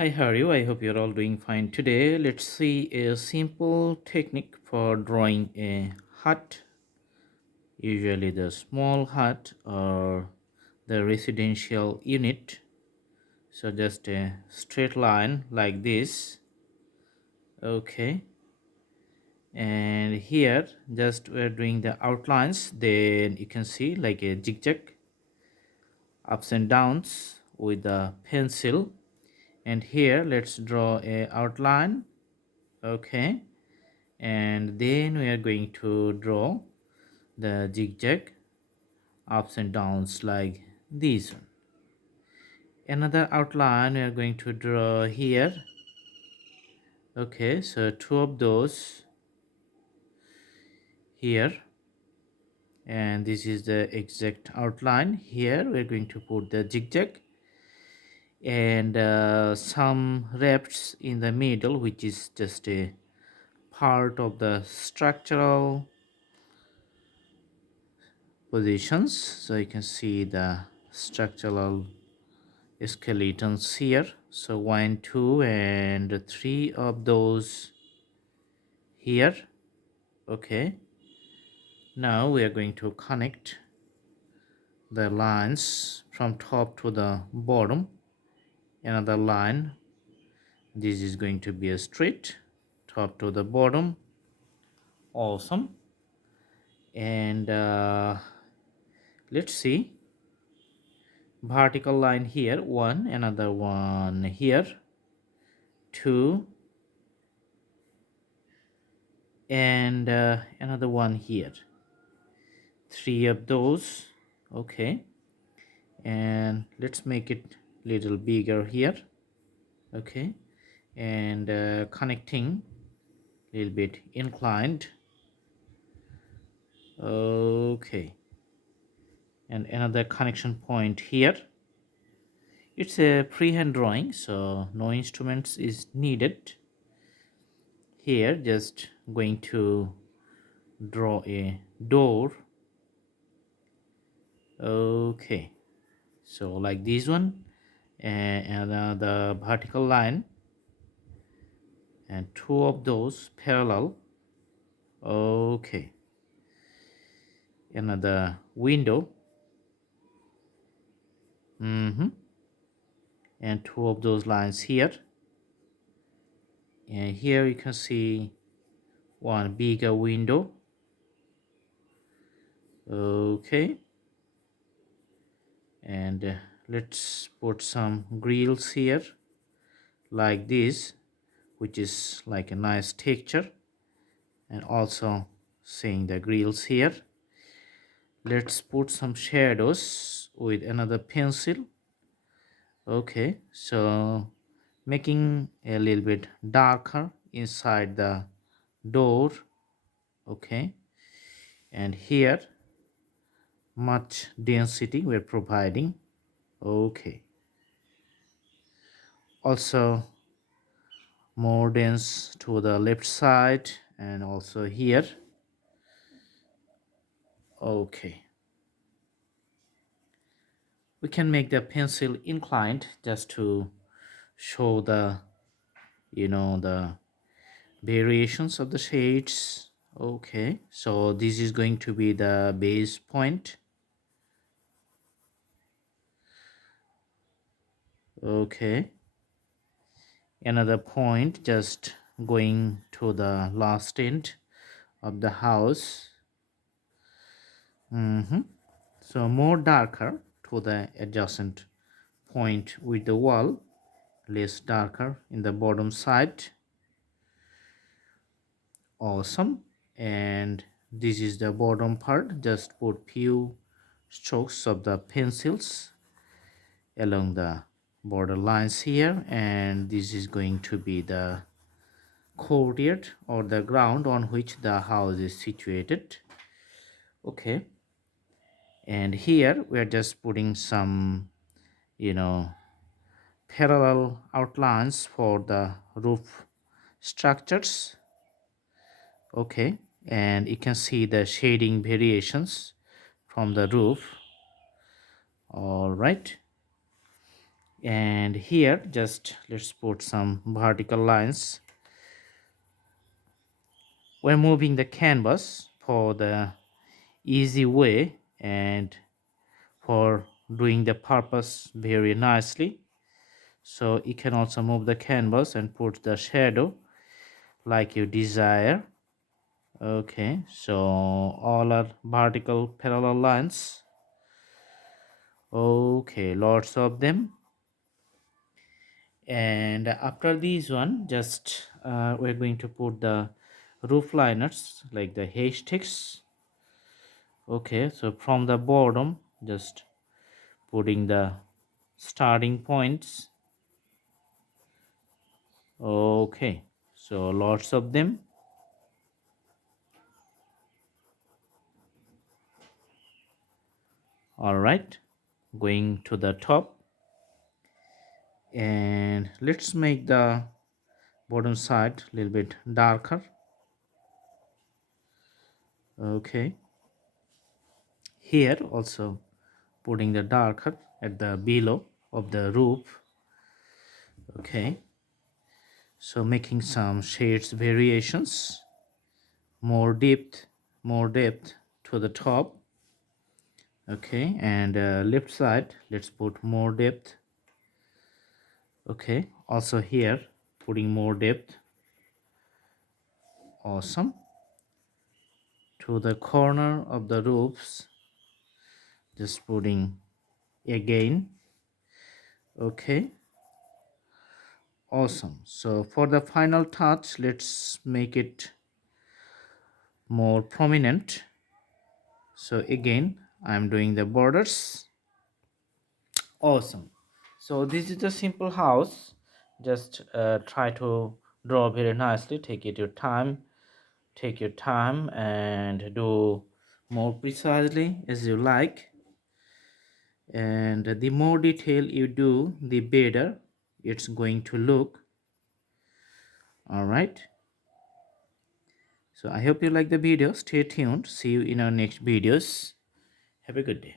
Hi, how are you? I hope you're all doing fine. Today, let's see a simple technique for drawing a hut, usually the small hut or the residential unit. So, just a straight line like this. Okay, and here just we're doing the outlines. Then you can see like a zigzag ups and downs with the pencil. And here, let's draw a outline. Okay, and then we are going to draw the zigzag ups and downs like this one. Another outline we are going to draw here. Okay, so two of those here, and this is the exact outline. Here we're going to put the zigzag and some rafts in the middle, which is just a part of the structural positions. So you can see the structural skeletons here. So one, two, and three of those here. Okay, now we are going to connect the lines from top to the bottom. Another line, this is going to be a straight top to the bottom. Awesome. And let's see, vertical line here, one, another one here, two, and another one here, three of those. Okay, and let's make it little bigger here. Okay, and connecting little bit inclined. Okay, and another connection point here. It's a freehand drawing, so no instruments is needed. Here just going to draw a door. Okay, so like this one, and the vertical line, and two of those parallel. Okay, another window. And two of those lines here, and here you can see one bigger window. Okay, and let's put some grills here like this, which is like a nice texture, and also seeing the grills here. Let's put some shadows with another pencil. Okay, so making a little bit darker inside the door. Okay, and here much density we're providing. Okay, also more dense to the left side and also here. Okay, we can make the pencil inclined just to show the the variations of the shades. Okay, so this is going to be the base point. Okay, another point just going to the last end of the house. So more darker to the adjacent point with the wall, less darker in the bottom side. Awesome. And this is the bottom part. Just put few strokes of the pencils along the border lines here, and this is going to be the courtyard or the ground on which the house is situated. Okay, and here we are just putting some parallel outlines for the roof structures. Okay, and you can see the shading variations from the roof. All right, And here just let's put some vertical lines. We're moving the canvas for the easy way and for doing the purpose very nicely. So you can also move the canvas and put the shadow like you desire. Okay, so all are vertical parallel lines. Okay, lots of them. And after these one, just we're going to put the roof liners like the haystacks. Okay, so from the bottom, just putting the starting points. Okay, so lots of them. All right, going to the top, and let's make the bottom side a little bit darker. Okay, here also putting the darker at the below of the roof. Okay, so making some shades variations, more depth to the top. Okay, and left side let's put more depth. Okay, also here putting more depth. Awesome. To the corner of the roofs, just putting again. Okay, awesome. So for the final touch, let's make it more prominent. So again I'm doing the borders. Awesome. So this is the simple house. Just try to draw very nicely. Take your time and do more precisely as you like. And the more detail you do, the better it's going to look. All right. So I hope you like the video. Stay tuned. See you in our next videos. Have a good day.